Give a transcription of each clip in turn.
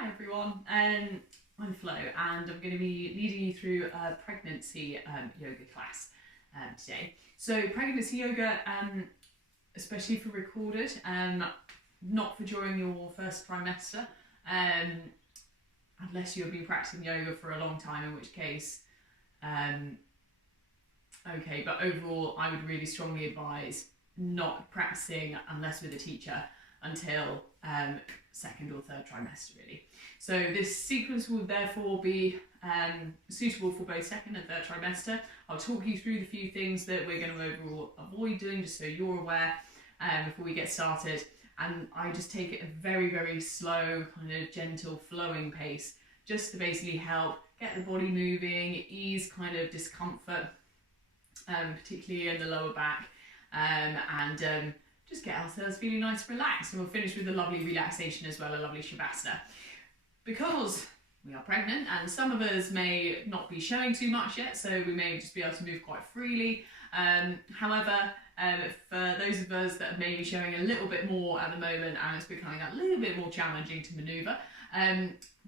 Hi everyone, I'm Flo and I'm going to be leading you through a pregnancy yoga class today. So pregnancy yoga, especially for recorded, not for during your first trimester, unless you've been practicing yoga for a long time, in which case, okay, but overall I would really strongly advise not practicing unless with a teacher until second or third trimester really. So this sequence will therefore be suitable for both second and third trimester. I'll talk you through the few things that we're going to overall avoid doing, just so you're aware before we get started. And I just take it a very, very slow, kind of gentle flowing pace, just to basically help get the body moving, ease kind of discomfort, particularly in the lower back, and just get ourselves feeling nice and relaxed. And we'll finish with a lovely relaxation as well, a lovely shavasana. Because we are pregnant and some of us may not be showing too much yet, so we may just be able to move quite freely. However, for those of us that may be showing a little bit more at the moment and it's becoming a little bit more challenging to manoeuvre,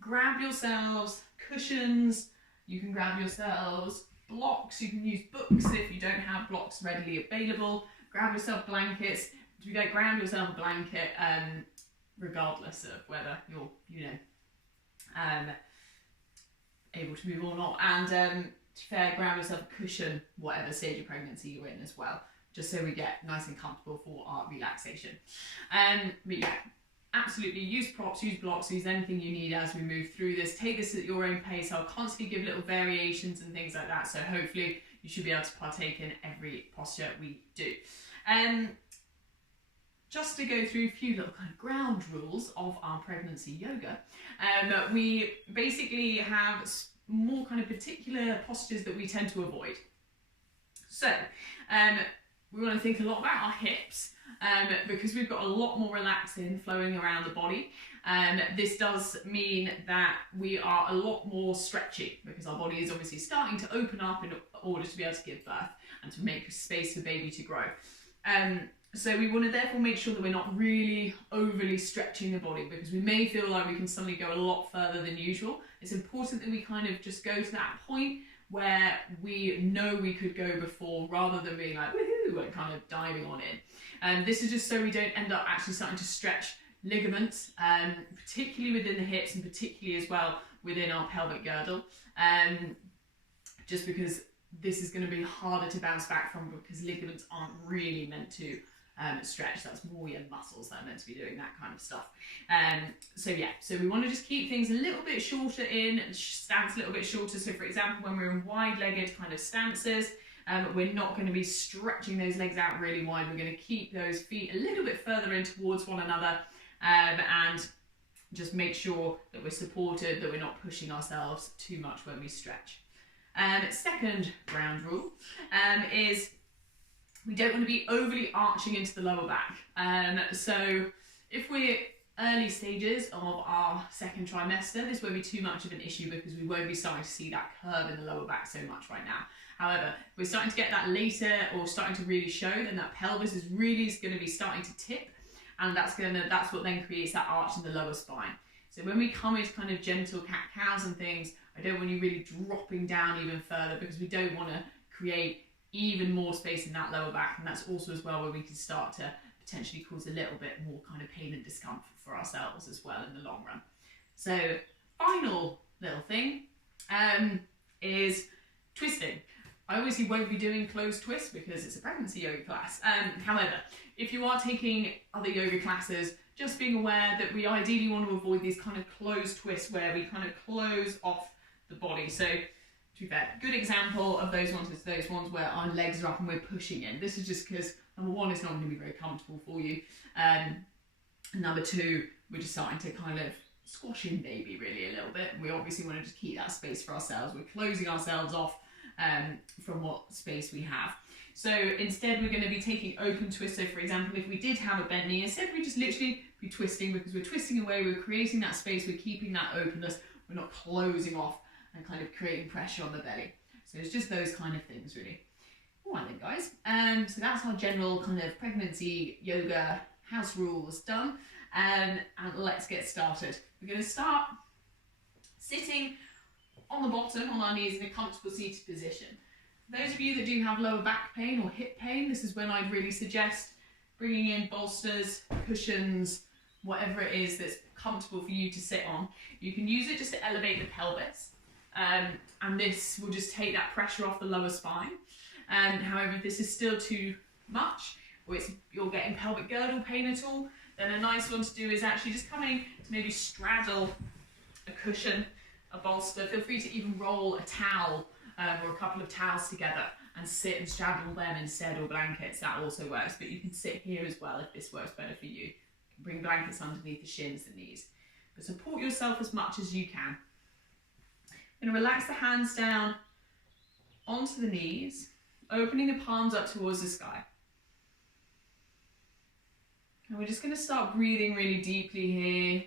grab yourselves cushions, you can grab yourselves blocks, you can use books if you don't have blocks readily available, grab yourself blankets. Grab yourself a blanket, regardless of whether you're, able to move or not. And to be fair, grab yourself a cushion, whatever stage of pregnancy you're in as well, just so we get nice and comfortable for our relaxation. But yeah, absolutely use props, use blocks, use anything you need as we move through this. Take this at your own pace. I'll constantly give little variations and things like that, so hopefully you should be able to partake in every posture we do. Just to go through a few little kind of ground rules of our pregnancy yoga, we basically have more kind of particular postures that we tend to avoid. So we want to think a lot about our hips, because we've got a lot more relaxin flowing around the body. This does mean that we are a lot more stretchy because our body is obviously starting to open up in order to be able to give birth and to make space for baby to grow. So we want to therefore make sure that we're not really overly stretching the body, because we may feel like we can suddenly go a lot further than usual. It's important that we kind of just go to that point where we know we could go before, rather than being like woohoo and kind of diving on in. This is just so we don't end up actually starting to stretch ligaments, particularly within the hips and particularly as well within our pelvic girdle, just because this is going to be harder to bounce back from, because ligaments aren't really meant to stretch. That's more your muscles that are meant to be doing that kind of stuff. So we want to just keep things a little bit shorter stance a little bit shorter. So for example, when we're in wide-legged kind of stances, we're not going to be stretching those legs out really wide. We're going to keep those feet a little bit further in towards one another, and just make sure that we're supported, that we're not pushing ourselves too much when we stretch. Second ground rule is we don't want to be overly arching into the lower back. So if we're early stages of our second trimester, this won't be too much of an issue because we won't be starting to see that curve in the lower back so much right now. However, if we're starting to get that later or starting to really show, then that pelvis is really going to be starting to tip, and that's what then creates that arch in the lower spine. So when we come into kind of gentle cat-cows and things, I don't want you really dropping down even further, because we don't want to create even more space in that lower back, and that's also as well where we can start to potentially cause a little bit more kind of pain and discomfort for ourselves as well in the long run. So final little thing is twisting. I obviously won't be doing closed twists because it's a pregnancy yoga class. However, if you are taking other yoga classes, just being aware that we ideally want to avoid these kind of closed twists where we kind of close off the body. So to be fair, good example of those ones is those ones where our legs are up and we're pushing in. This is just because number one, it's not going to be very comfortable for you. Number two, we're just starting to kind of squash in baby really a little bit. And we obviously want to just keep that space for ourselves. We're closing ourselves off from what space we have. So instead we're going to be taking open twists. So for example, if we did have a bent knee, instead we just literally be twisting, because we're twisting away, we're creating that space, we're keeping that openness, we're not closing off and kind of creating pressure on the belly. So it's just those kind of things really. All right then guys, so that's our general kind of pregnancy yoga house rules done. And let's get started. We're going to start sitting on the bottom on our knees in a comfortable seated position. For those of you that do have lower back pain or hip pain, this is when I'd really suggest bringing in bolsters, cushions, whatever it is that's comfortable for you to sit on. You can use it just to elevate the pelvis, and this will just take that pressure off the lower spine. However, if this is still too much, or you're getting pelvic girdle pain at all, then a nice one to do is actually just coming to maybe straddle a cushion, a bolster. Feel free to even roll a towel or a couple of towels together and sit and straddle them instead, or blankets. That also works, but you can sit here as well if this works better for you. You can bring blankets underneath the shins and knees, but support yourself as much as you can. You're going to relax the hands down onto the knees, opening the palms up towards the sky. And we're just going to start breathing really deeply here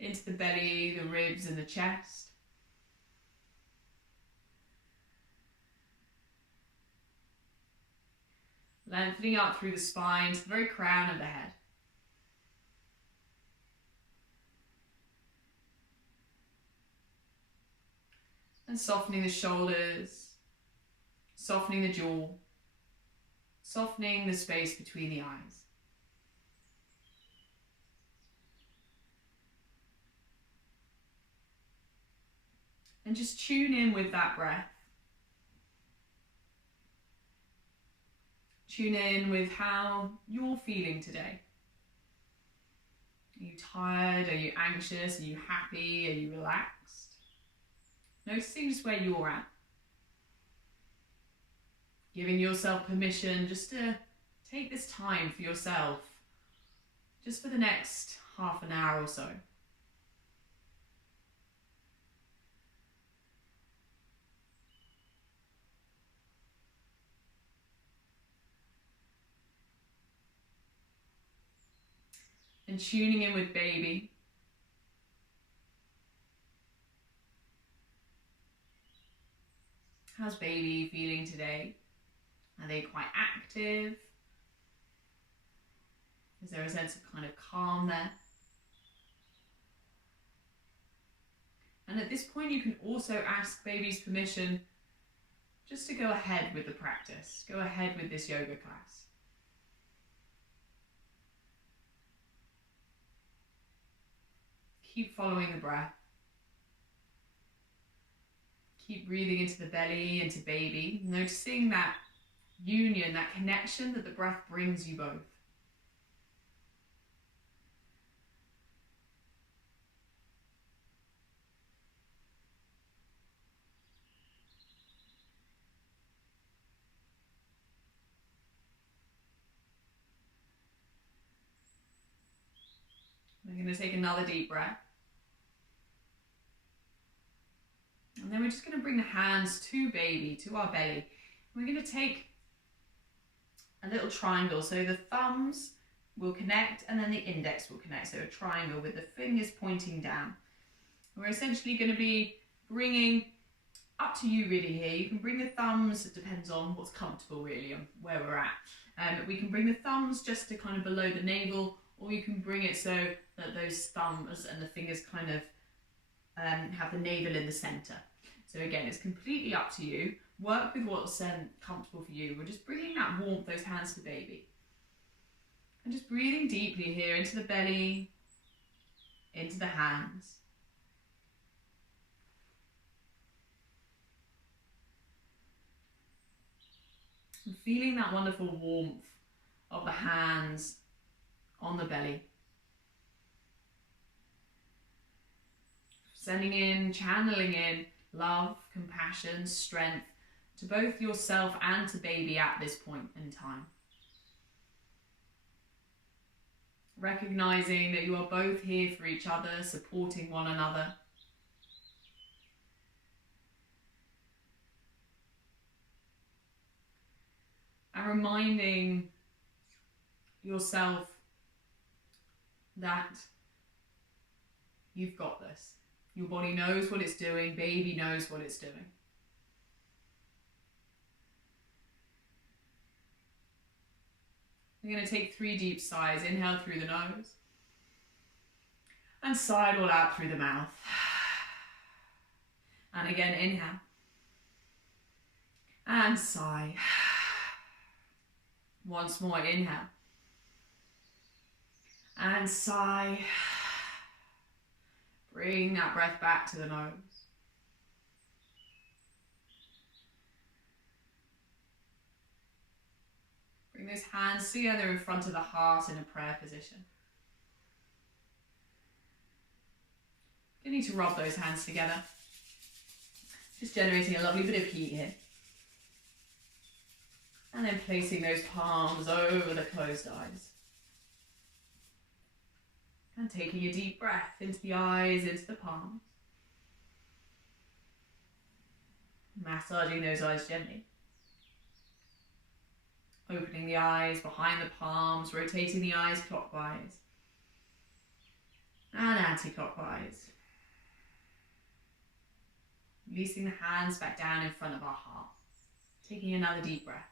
into the belly, the ribs and the chest. Lengthening up through the spine to the very crown of the head. And softening the shoulders, softening the jaw, softening the space between the eyes. And just tune in with that breath. Tune in with how you're feeling today. Are you tired? Are you anxious? Are you happy? Are you relaxed? Noticing just where you're at. Giving yourself permission just to take this time for yourself, just for the next half an hour or so. And tuning in with baby. How's baby feeling today? Are they quite active? Is there a sense of kind of calm there? And at this point you can also ask baby's permission just to go ahead with the practice. Go ahead with this yoga class. Keep following the breath. Keep breathing into the belly, into baby, noticing that union, that connection that the breath brings you both. We're going to take another deep breath. And then we're just going to bring the hands to baby, to our belly. We're going to take a little triangle. So the thumbs will connect and then the index will connect. So a triangle with the fingers pointing down. We're essentially going to be bringing, up to you really here. You can bring the thumbs, it depends on what's comfortable really, on where we're at. We can bring the thumbs just to kind of below the navel, or you can bring it so that those thumbs and the fingers kind of have the navel in the center. So again, it's completely up to you. Work with what's comfortable for you. We're just bringing that warmth, those hands to baby. And just breathing deeply here into the belly, into the hands. And feeling that wonderful warmth of the hands on the belly. Sending in, channeling in love, compassion, strength to both yourself and to baby at this point in time. Recognizing that you are both here for each other, supporting one another. And reminding yourself that you've got this. Your body knows what it's doing, baby knows what it's doing. We're going to take 3 deep sighs. Inhale through the nose. And sigh it all out through the mouth. And again, inhale. And sigh. Once more, inhale. And sigh. Bring that breath back to the nose. Bring those hands together in front of the heart in a prayer position. You need to rub those hands together. Just generating a lovely bit of heat here. And then placing those palms over the closed eyes. And taking a deep breath into the eyes, into the palms. Massaging those eyes gently. Opening the eyes behind the palms, rotating the eyes clockwise and anti-clockwise. Releasing the hands back down in front of our heart. Taking another deep breath.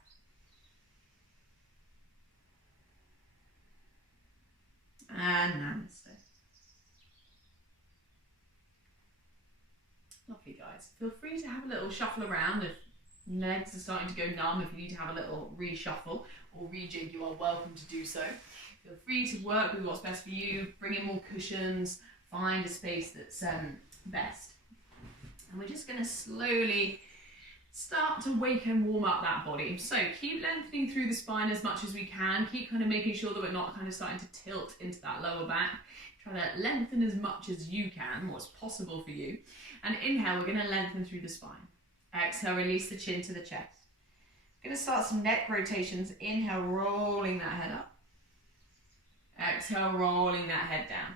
And namaste. Lovely, guys. Feel free to have a little shuffle around if legs are starting to go numb. If you need to have a little reshuffle or rejig, you are welcome to do so. Feel free to work with what's best for you. Bring in more cushions. Find a space that's best. And we're just going to slowly start to wake and warm up that body. So keep lengthening through the spine as much as we can. Keep kind of making sure that we're not kind of starting to tilt into that lower back. Try to lengthen as much as you can, what's possible for you. And inhale, we're going to lengthen through the spine. Exhale, release the chin to the chest. We're going to start some neck rotations. Inhale, rolling that head up. Exhale, rolling that head down.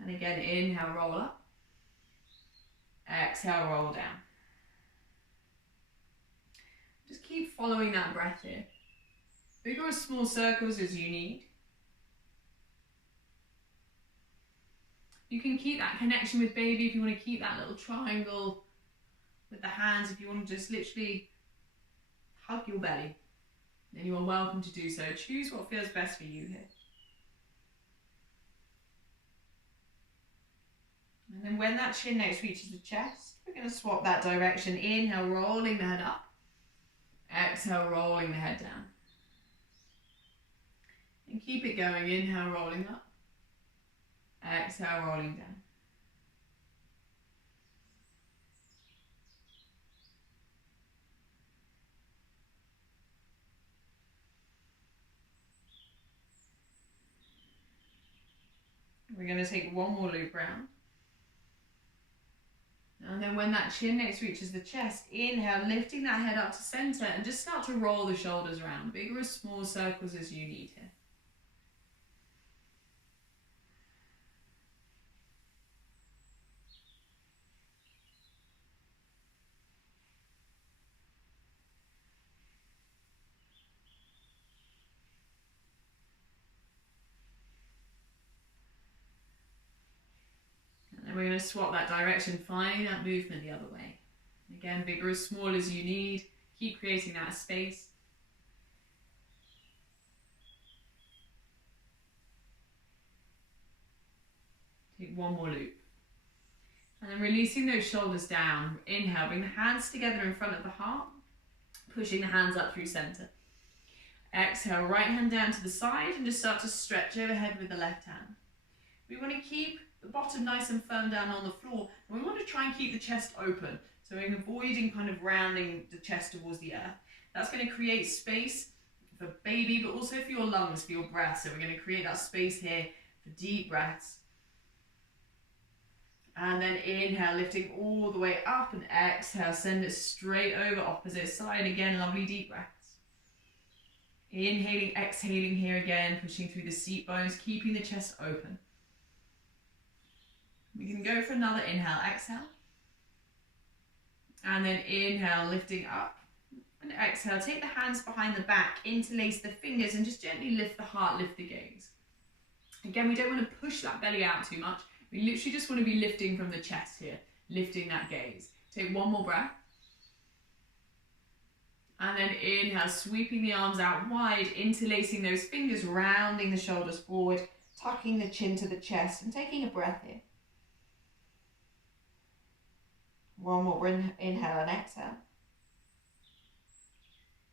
And again, inhale, roll up. Exhale, roll down. Just keep following that breath here. Big or small circles as you need. You can keep that connection with baby if you want to keep that little triangle with the hands. If you want to just literally hug your belly, then you are welcome to do so. Choose what feels best for you here. And then when that chin next reaches the chest, we're going to swap that direction. Inhale, rolling the head up. Exhale, rolling the head down. And keep it going. Inhale, rolling up. Exhale, rolling down. We're going to take one more loop round. And then when that chin next reaches the chest, inhale, lifting that head up to center and just start to roll the shoulders around. Big or small circles as you need here. And we're going to swap that direction, finding that movement the other way. Again, big or small as you need. Keep creating that space. Take one more loop. And then releasing those shoulders down. Inhale, bring the hands together in front of the heart. Pushing the hands up through center. Exhale, right hand down to the side and just start to stretch overhead with the left hand. We want to keep the bottom nice and firm down on the floor, and we want to try and keep the chest open, so we're avoiding kind of rounding the chest towards the earth. That's going to create space for baby, but also for your lungs, for your breath. So we're going to create that space here for deep breaths. And then inhale, lifting all the way up, and exhale, send it straight over opposite side. Again, lovely deep breaths. Inhaling, exhaling here again, pushing through the seat bones, keeping the chest open. We can go for another inhale, exhale. And then inhale, lifting up. And exhale, take the hands behind the back, interlace the fingers, and just gently lift the heart, lift the gaze. Again, we don't want to push that belly out too much. We literally just want to be lifting from the chest here, lifting that gaze. Take one more breath. And then inhale, sweeping the arms out wide, interlacing those fingers, rounding the shoulders forward, tucking the chin to the chest, and taking a breath here. One more inhale and exhale.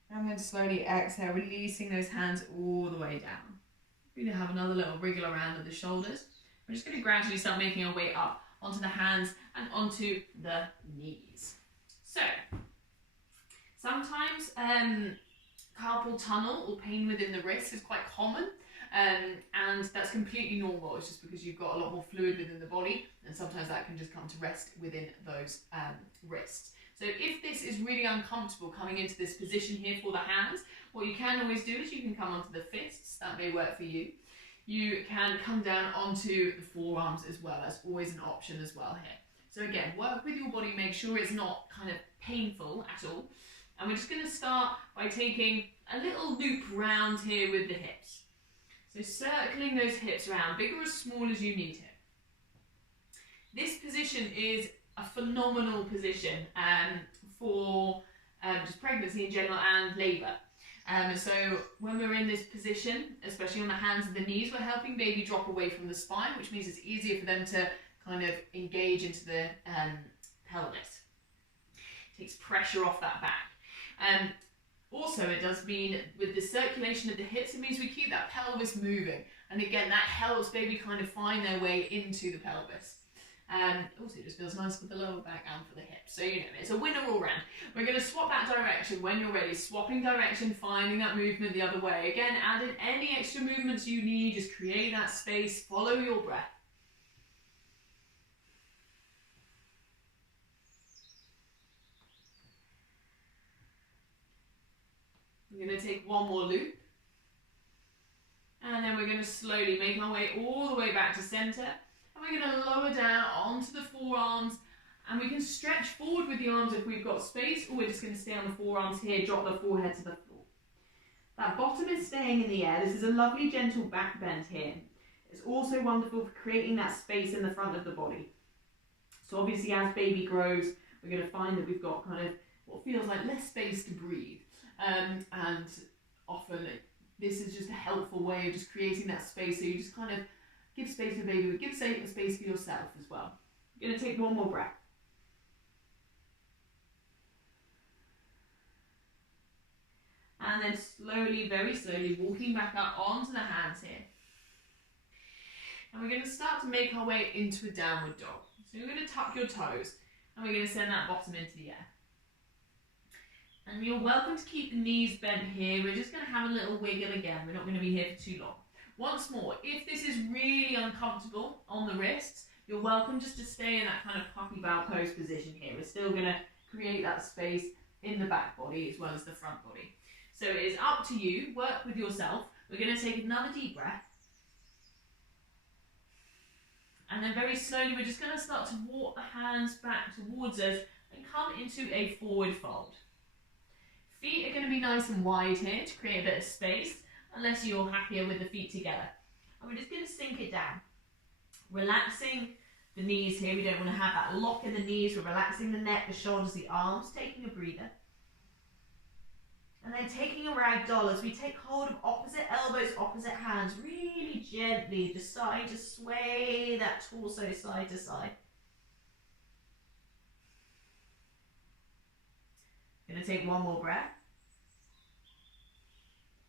And then slowly exhale, releasing those hands all the way down. We're going to have another little wriggle around of the shoulders. We're just going to gradually start making our way up onto the hands and onto the knees. So, sometimes carpal tunnel or pain within the wrist is quite common, and that's completely normal. It's just because you've got a lot more fluid within the body, and sometimes that can just come to rest within those wrists. So if this is really uncomfortable coming into this position here for the hands, what you can always do is you can come onto the fists. That may work for you. You can come down onto the forearms as well. That's always an option as well here. So again, work with your body, make sure it's not kind of painful at all. And we're just going to start by taking a little loop round here with the hips. So circling those hips around, big or as small as you need here. This position is a phenomenal position for just pregnancy in general and labour. So when we're in this position, especially on the hands and the knees, we're helping baby drop away from the spine, which means it's easier for them to kind of engage into the pelvis. Takes pressure off that back. Also, it does mean with the circulation of the hips, it means we keep that pelvis moving. And again, that helps baby kind of find their way into the pelvis. Also, it just feels nice for the lower back and for the hips. So, you know, it's a winner all round. We're going to swap that direction when you're ready. Swapping direction, finding that movement the other way. Again, add in any extra movements you need. Just create that space. Follow your breath. We're going to take one more loop. And then we're going to slowly make our way all the way back to center. And we're going to lower down onto the forearms. And we can stretch forward with the arms if we've got space, or we're just going to stay on the forearms here, drop the forehead to the floor. That bottom is staying in the air. This is a lovely gentle back bend here. It's also wonderful for creating that space in the front of the body. So obviously as baby grows, we're going to find that we've got kind of what feels like less space to breathe. And often this is just a helpful way of just creating that space, so you just kind of give space for baby, but give space for yourself as well. You're going to take one more breath. And then slowly, very slowly, walking back up onto the hands here. And we're going to start to make our way into a downward dog. So you're going to tuck your toes, and we're going to send that bottom into the air. And you're welcome to keep the knees bent here. We're just going to have a little wiggle again. We're not going to be here for too long. Once more, if this is really uncomfortable on the wrists, you're welcome just to stay in that kind of puppy bow pose position here. We're still going to create that space in the back body as well as the front body. So it is up to you. Work with yourself. We're going to take another deep breath. And then very slowly, we're just going to start to walk the hands back towards us and come into a forward fold. Feet are going to be nice and wide here to create a bit of space, unless you're happier with the feet together. And we're just going to sink it down. Relaxing the knees here. We don't want to have that lock in the knees. We're relaxing the neck, the shoulders, the arms, taking a breather. And then taking a ragdoll as we take hold of opposite elbows, opposite hands, really gently, just starting to sway that torso side to side. Going to take one more breath.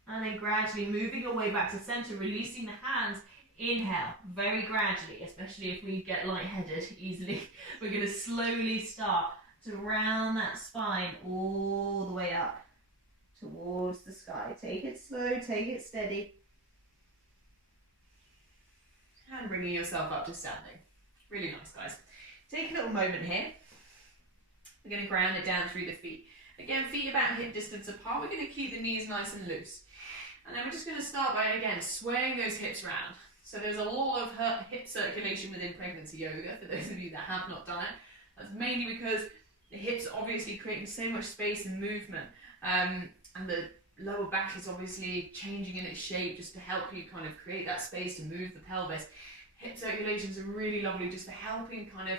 And then gradually moving your way back to center, releasing the hands. Inhale, very gradually, especially if we get lightheaded easily. We're going to slowly start to round that spine all the way up towards the sky. Take it slow, take it steady. And bringing yourself up to standing. Really nice, guys. Take a little moment here. We're going to ground it down through the feet. Again, feet about hip distance apart. We're going to keep the knees nice and loose. And then we're just going to start by, again, swaying those hips around. So there's a lot of hip circulation within pregnancy yoga, for those of you that have not done it. That's mainly because the hips are obviously creating so much space and movement. And the lower back is obviously changing in its shape just to help you kind of create that space to move the pelvis. Hip circulations are really lovely just for helping kind of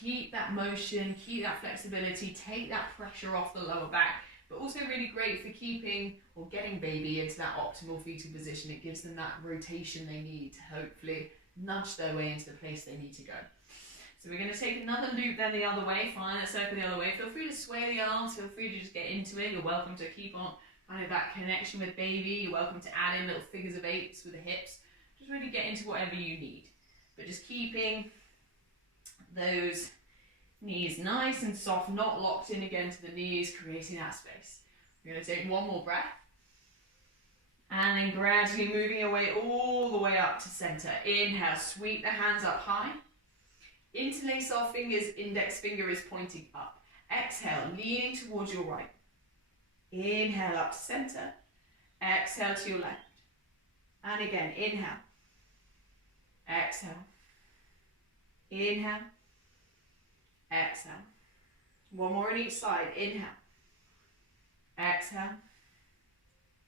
keep that motion, keep that flexibility, take that pressure off the lower back, but but also really great for keeping or getting baby into that optimal fetal position. It gives them that rotation they need to hopefully nudge their way into the place they need to go. So we're going to take another loop then the other way, find that circle the other way. Feel free to sway the arms, feel free to just get into it. You're welcome to keep on kind of that connection with baby. You're welcome to add in little figures of eights with the hips. Just really get into whatever you need. But just keeping those knees nice and soft, not locked in again to the knees, creating that space. We're going to take one more breath. And then gradually moving away all the way up to center. Inhale, sweep the hands up high. Interlace our fingers, index finger is pointing up. Exhale, leaning towards your right. Inhale up to center. Exhale to your left. And again, inhale. Exhale. Inhale. Exhale. One more on each side. Inhale. Exhale.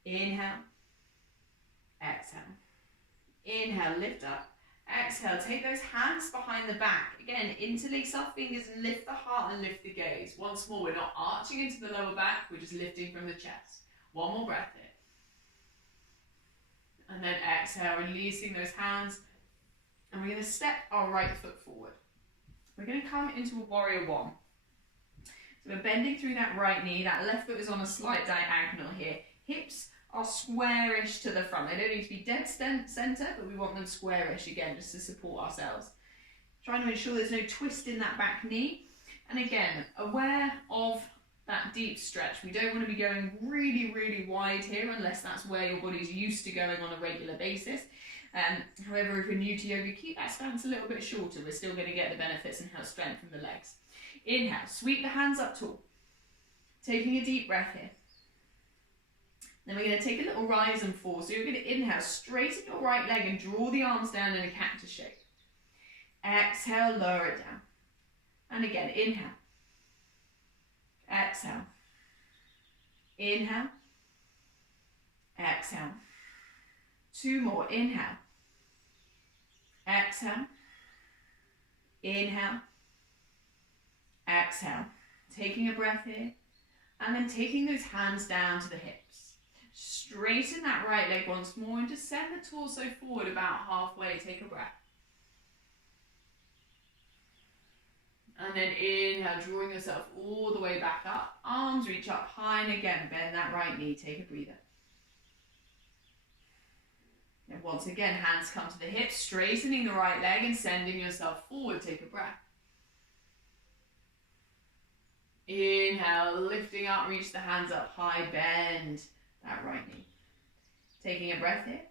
Inhale. Exhale. Inhale, lift up. Exhale, take those hands behind the back. Again, interlace our fingers and lift the heart and lift the gaze. Once more, we're not arching into the lower back, we're just lifting from the chest. One more breath here. And then exhale, releasing those hands. And we're going to step our right foot forward. We're going to come into a warrior one. So we're bending through that right knee. That left foot is on a slight diagonal here. Hips are squarish to the front. They don't need to be dead center, but we want them squarish again, just to support ourselves. Trying to ensure there's no twist in that back knee. And again, aware of that deep stretch. We don't want to be going really, really wide here unless that's where your body's used to going on a regular basis. However, if you're new to yoga, keep that stance a little bit shorter. We're still going to get the benefits and have strength from the legs. Inhale, sweep the hands up tall. Taking a deep breath here. Then we're going to take a little rise and fall. So you're going to inhale, straighten your right leg and draw the arms down in a cactus shape. Exhale, lower it down. And again, inhale. Exhale. Inhale. Exhale. Two more. Inhale. Exhale. Inhale. Exhale. Taking a breath here. And then taking those hands down to the hips. Straighten that right leg once more and just send the torso forward about halfway. Take a breath. And then inhale, drawing yourself all the way back up. Arms reach up high, and again, bend that right knee. Take a breather. And once again, hands come to the hips, straightening the right leg and sending yourself forward. Take a breath. Inhale, lifting up, reach the hands up high, bend that right knee. Taking a breath here.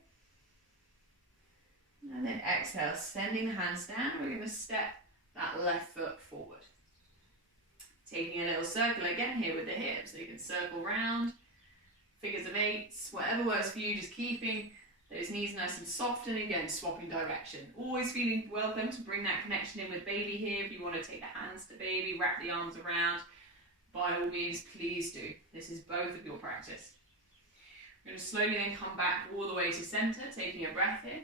And then exhale, sending the hands down. We're going to step that left foot forward. Taking a little circle again here with the hips. So you can circle round, figures of eights, whatever works for you, just keeping those knees nice and soft, and again, swapping direction. Always feeling welcome to bring that connection in with baby here. If you want to take the hands to baby, wrap the arms around, by all means, please do. This is both of your practice. We're going to slowly then come back all the way to center, taking a breath here.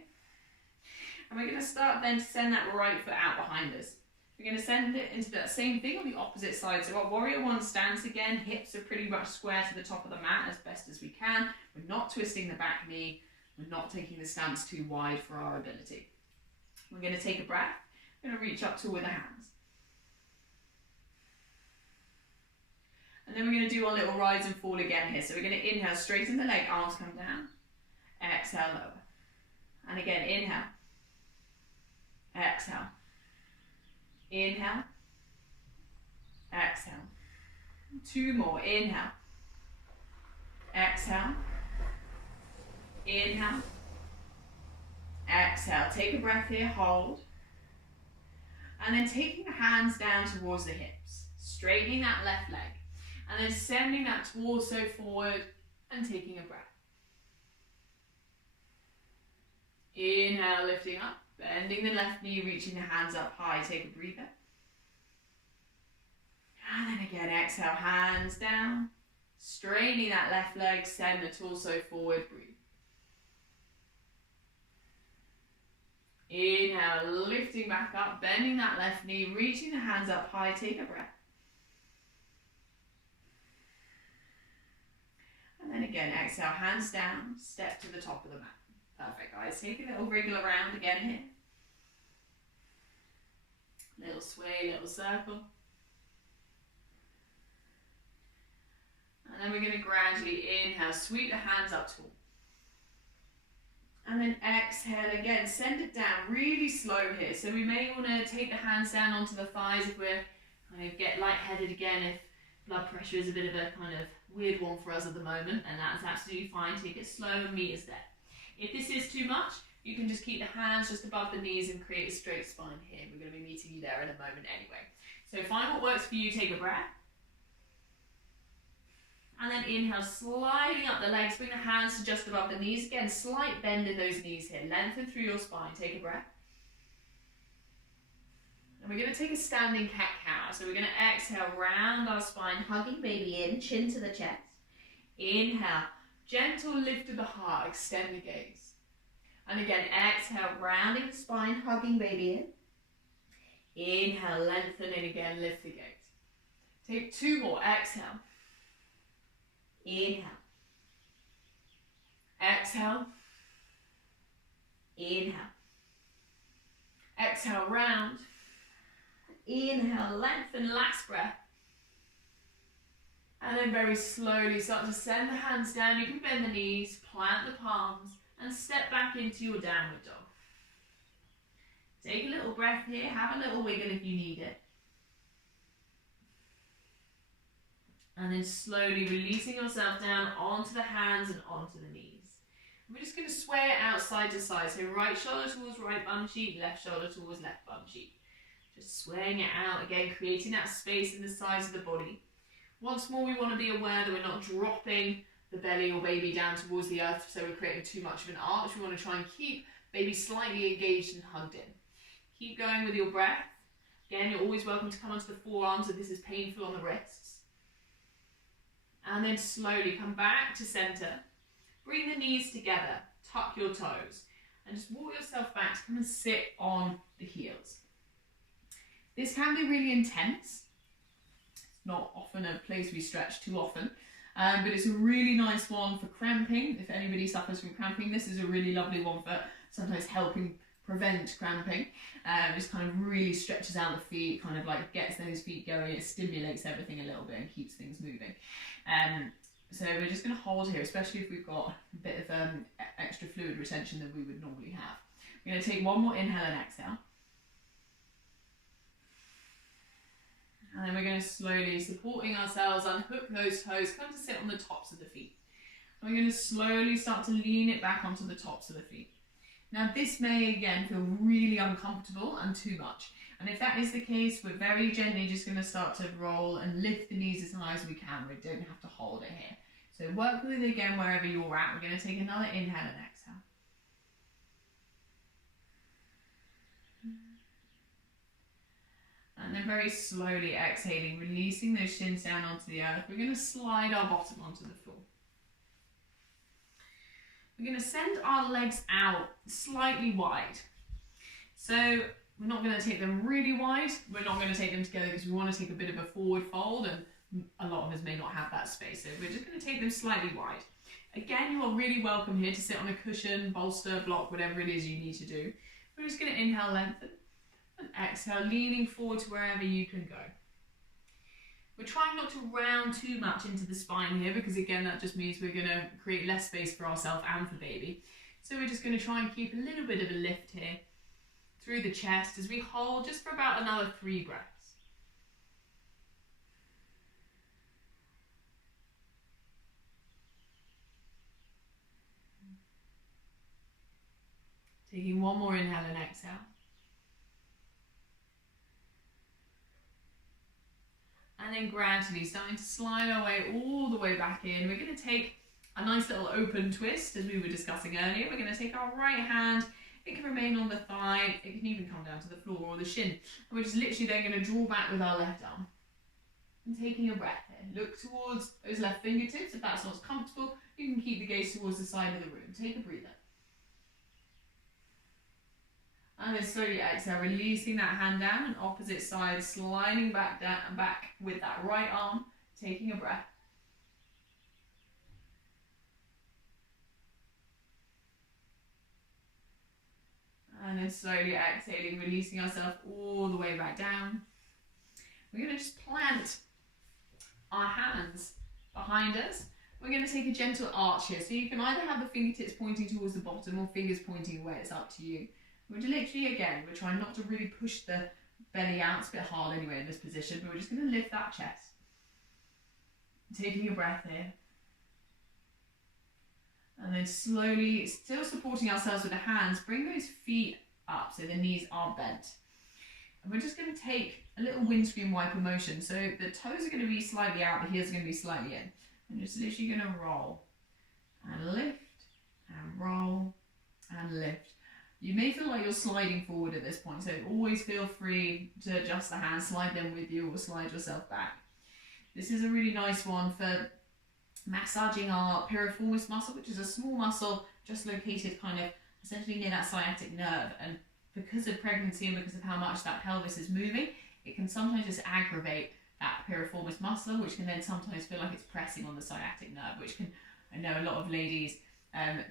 And we're going to start then to send that right foot out behind us. We're going to send it into that same thing on the opposite side. So our warrior one stance again, hips are pretty much square to the top of the mat as best as we can. We're not twisting the back knee. We're not taking the stance too wide for our ability. We're going to take a breath. We're going to reach up toward the hands. And then we're going to do our little rise and fall again here. So we're going to inhale, straighten the leg, arms come down. Exhale, lower. And again, inhale. Exhale. Inhale. Exhale. Two more. Inhale. Exhale. Inhale. Exhale. Take a breath here. Hold. And then taking the hands down towards the hips. Straightening that left leg. And then sending that torso forward and taking a breath. Inhale, lifting up. Bending the left knee, reaching the hands up high. Take a breather. And then again, exhale, hands down. Straightening that left leg, send the torso forward, breathe. Inhale, lifting back up, bending that left knee, reaching the hands up high, take a breath. And then again, exhale, hands down, step to the top of the mat. Perfect, guys. Take a little wriggle around again here. Little sway, little circle. And then we're going to gradually inhale, sweep the hands up tall. And then exhale again, send it down really slow here. So we may want to take the hands down onto the thighs if we're kind of get lightheaded again, if blood pressure is a bit of a kind of weird one for us at the moment, and that's absolutely fine. Take it slow and meet us there. If this is too much, you can just keep the hands just above the knees and create a straight spine here. We're going to be meeting you there in a moment anyway. So find what works for you, take a breath. And then inhale, sliding up the legs, bring the hands to just above the knees. Again, slight bend in those knees here. Lengthen through your spine. Take a breath. And we're going to take a standing cat-cow. So we're going to exhale, round our spine, hugging baby in, chin to the chest. Inhale, gentle lift of the heart, extend the gaze. And again, exhale, rounding the spine, hugging baby in. Inhale, lengthen in again, lift the gaze. Take two more, exhale. Inhale. Exhale. Inhale. Exhale, round. Inhale, lengthen, last breath. And then very slowly start to send the hands down. You can bend the knees, plant the palms, and step back into your downward dog. Take a little breath here, have a little wiggle if you need it. And then slowly releasing yourself down onto the hands and onto the knees. And we're just going to sway it out side to side. So right shoulder towards right bum cheek, left shoulder towards left bum cheek. Just swaying it out again, creating that space in the sides of the body. Once more, we want to be aware that we're not dropping the belly or baby down towards the earth, so we're creating too much of an arch. We want to try and keep baby slightly engaged and hugged in. Keep going with your breath. Again, you're always welcome to come onto the forearms if this is painful on the wrists. And then slowly come back to center. Bring the knees together, tuck your toes, and just walk yourself back to come and sit on the heels. This can be really intense. It's not often a place we stretch too often, but it's a really nice one for cramping. If anybody suffers from cramping, this is a really lovely one for sometimes helping prevent cramping. Just kind of really stretches out the feet, kind of like gets those feet going. It stimulates everything a little bit and keeps things moving. So we're just going to hold here, especially if we've got a bit of extra fluid retention than we would normally have. We're going to take one more inhale and exhale. And then we're going to slowly, supporting ourselves, unhook those toes, come to sit on the tops of the feet. And we're going to slowly start to lean it back onto the tops of the feet. Now this may again feel really uncomfortable and too much. And if that is the case, we're very gently just going to start to roll and lift the knees as high as we can. We don't have to hold it here. So work with it again wherever you're at. We're going to take another inhale and exhale. And then very slowly exhaling, releasing those shins down onto the earth. We're going to slide our bottom onto the floor. We're going to send our legs out slightly wide. So we're not going to take them really wide. We're not going to take them together because we want to take a bit of a forward fold, and a lot of us may not have that space. So we're just going to take them slightly wide. Again, you are really welcome here to sit on a cushion, bolster, block, whatever it is you need to do. We're just going to inhale, lengthen, and exhale, leaning forward to wherever you can go. We're trying not to round too much into the spine here because again that just means we're going to create less space for ourselves and for baby. So we're just going to try and keep a little bit of a lift here through the chest as we hold just for about another 3 breaths. Taking one more inhale and exhale. And then gradually starting to slide our way all the way back in. We're going to take a nice little open twist as we were discussing earlier. We're going to take our right hand. It can remain on the thigh. It can even come down to the floor or the shin. And we're just literally then going to draw back with our left arm. And taking a breath here. Look towards those left fingertips. If that's not comfortable, you can keep the gaze towards the side of the room. Take a breather. And then slowly exhale, releasing that hand down and opposite side, sliding back down, back with that right arm, taking a breath. then slowly exhaling, releasing ourselves all the way back down. We're going to just plant our hands behind us. We're going to take a gentle arch here. So you can either have the fingertips pointing towards the bottom or fingers pointing away. It's up to you. We're literally, again, we're trying not to really push the belly out. It's a bit hard anyway in this position, but we're just going to lift that chest. Taking a breath here. And then slowly, still supporting ourselves with the hands, bring those feet up so the knees aren't bent. And we're just going to take a little windscreen wiper motion. So the toes are going to be slightly out, the heels are going to be slightly in. And just literally going to roll and lift and roll and lift. You may feel like you're sliding forward at this point, so always feel free to adjust the hands, slide them with you or slide yourself back. This is a really nice one for massaging our piriformis muscle, which is a small muscle just located kind of essentially near that sciatic nerve. And because of pregnancy and because of how much that pelvis is moving, it can sometimes just aggravate that piriformis muscle, which can then sometimes feel like it's pressing on the sciatic nerve, which can, I know a lot of ladies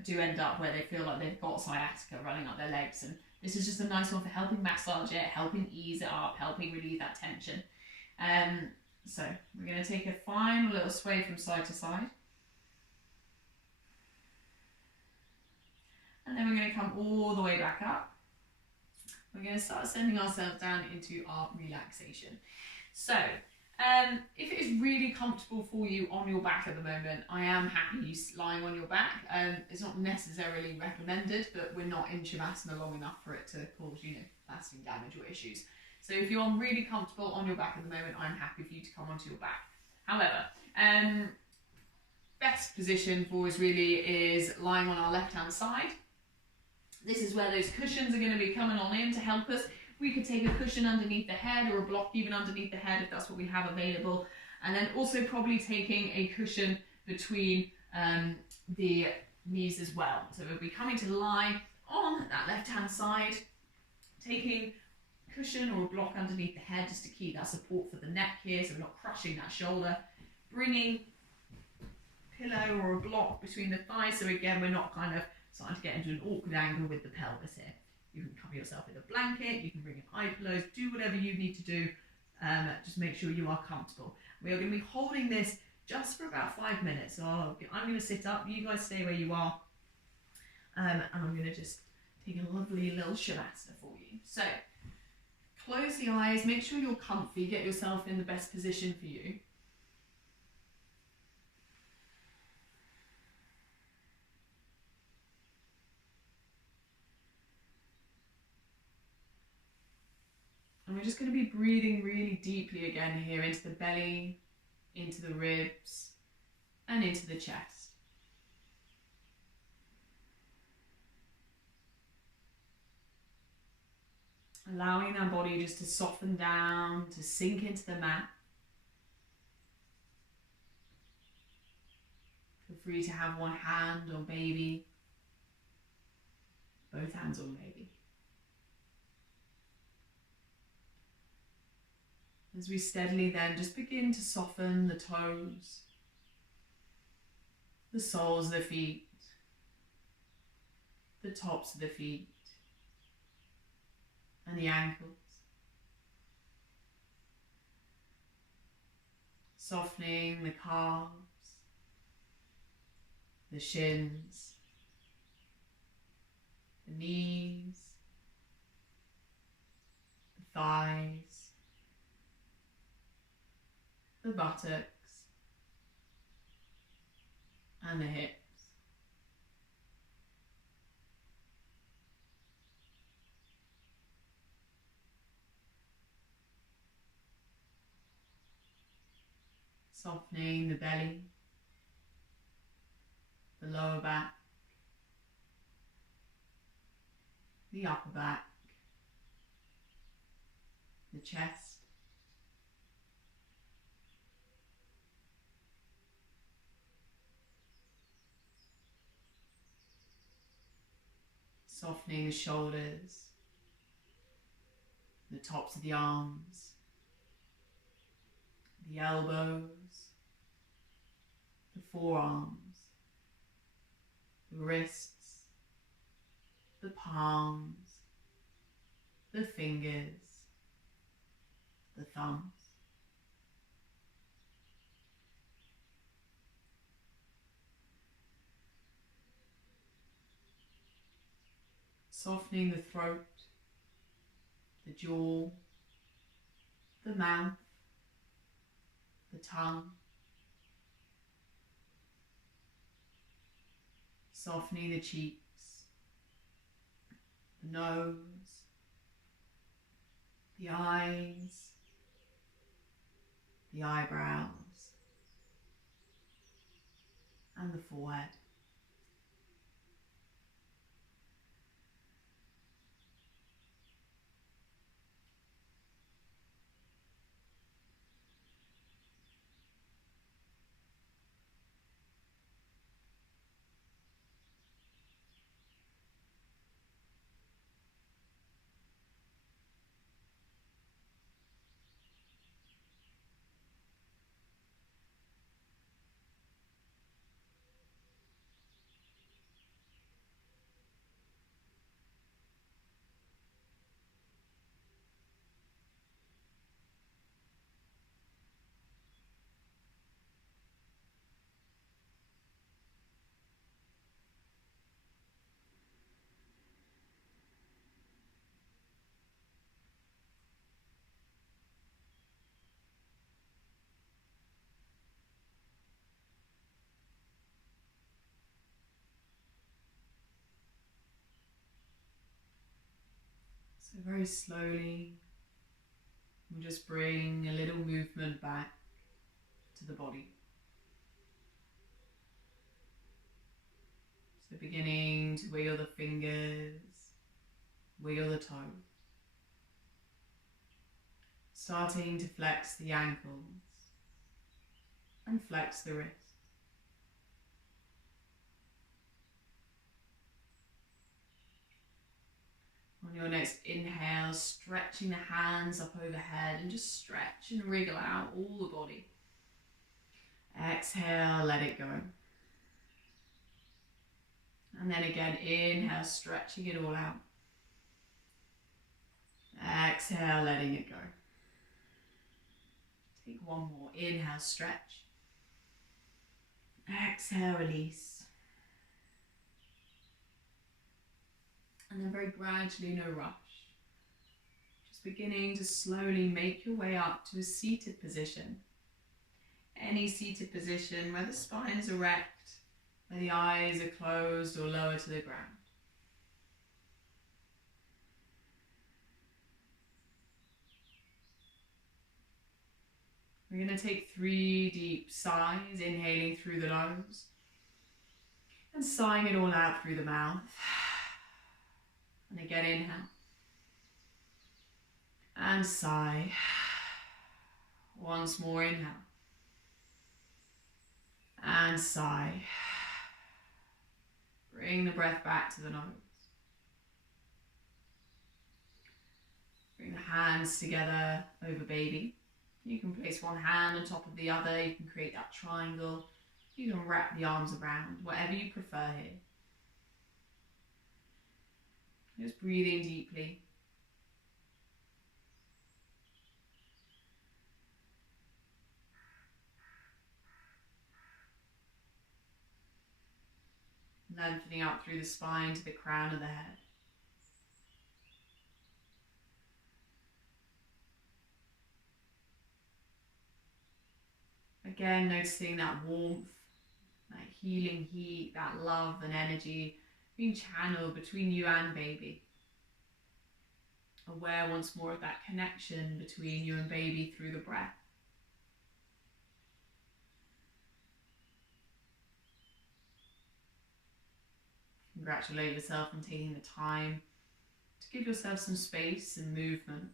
do end up where they feel like they've got sciatica running up their legs. And this is just a nice one for helping massage it, helping ease it up, helping relieve that tension. So we're going to take a final little sway from side to side. And then we're going to come all the way back up. We're going to start sending ourselves down into our relaxation. So, if it is really comfortable for you on your back at the moment, I am happy you lying on your back. It's not necessarily recommended, but we're not in Shavasana long enough for it to cause, lasting damage or issues. So if you're really comfortable on your back at the moment, I'm happy for you to come onto your back. However, best position for us really is lying on our left-hand side. This is where those cushions are going to be coming on in to help us. We could take a cushion underneath the head or a block even underneath the head if that's what we have available. And then also probably taking a cushion between the knees as well. So we'll be coming to lie on that left-hand side, taking cushion or a block underneath the head just to keep that support for the neck here so we're not crushing that shoulder. Bringing pillow or a block between the thighs so again we're not kind of starting to get into an awkward angle with the pelvis here. You can cover yourself with a blanket, you can bring in eye pillows, do whatever you need to do, just make sure you are comfortable. We are going to be holding this just for about 5 minutes. So I'm going to sit up, you guys stay where you are, and I'm going to just take a lovely little Shavasana for you. So close the eyes, make sure you're comfy, get yourself in the best position for you. And we're just going to be breathing really deeply again here into the belly, into the ribs, and into the chest. Allowing our body just to soften down, to sink into the mat. Feel free to have one hand on baby, both hands on baby. As we steadily then just begin to soften the toes, the soles of the feet, the tops of the feet, and the ankles. Softening the calves, the shins, the knees, the thighs, the buttocks, and the hips. Softening the belly, the lower back, the upper back, the chest, softening the shoulders, the tops of the arms, the elbows, the forearms, the wrists, the palms, the fingers, the thumbs. Softening the throat, the jaw, the mouth, the tongue. Softening the cheeks, the nose, the eyes, the eyebrows, and the forehead. So very slowly, we'll just bring a little movement back to the body. So beginning to wiggle the fingers, wiggle the toes. Starting to flex the ankles and flex the wrists. On your next inhale, stretching the hands up overhead and just stretch and wriggle out all the body. Exhale, let it go. And then again, inhale, stretching it all out. Exhale, letting it go. Take one more. Inhale, stretch. Exhale, release. And then very gradually, no rush. Just beginning to slowly make your way up to a seated position. Any seated position where the spine is erect, where the eyes are closed or lower to the ground. We're going to take 3 deep sighs, inhaling through the nose and sighing it all out through the mouth. And again, inhale and sigh. Once more, inhale and sigh. Bring the breath back to the nose. Bring the hands together over baby. You can place one hand on top of the other. You can create that triangle. You can wrap the arms around, whatever you prefer here. Just breathing deeply. Lengthening up through the spine to the crown of the head. Again, noticing that warmth, that healing heat, that love and energy being channeled between you and baby. Aware once more of that connection between you and baby through the breath. Congratulate yourself on taking the time to give yourself some space and movement,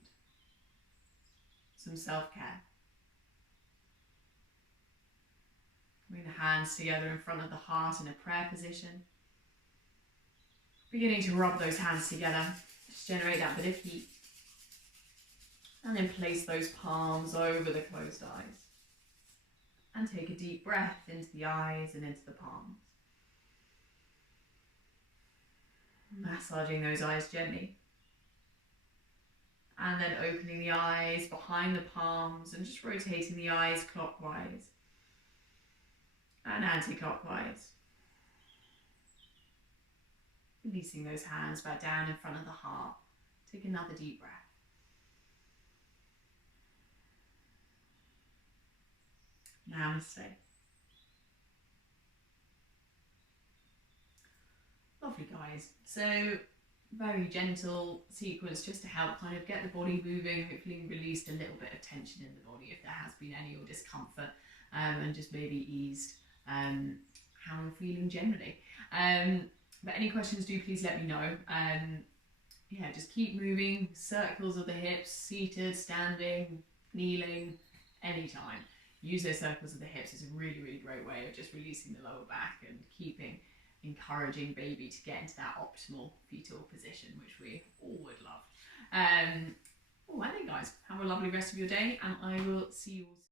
some self-care. Bring the hands together in front of the heart in a prayer position. Beginning to rub those hands together, just generate that bit of heat. And then place those palms over the closed eyes. And take a deep breath into the eyes and into the palms. Massaging those eyes gently. And then opening the eyes behind the palms and just rotating the eyes clockwise and anti-clockwise. Releasing those hands back down in front of the heart. Take another deep breath. Namaste. Lovely, guys. So very gentle sequence just to help kind of get the body moving, hopefully released a little bit of tension in the body if there has been any, or discomfort, and just maybe eased how I'm feeling generally. But any questions, do please let me know. Yeah, just keep moving, circles of the hips, seated, standing, kneeling, anytime. Use those circles of the hips. It's a really, really great way of just releasing the lower back and encouraging baby to get into that optimal fetal position, which we all would love. I think, guys, have a lovely rest of your day, and I will see you all soon.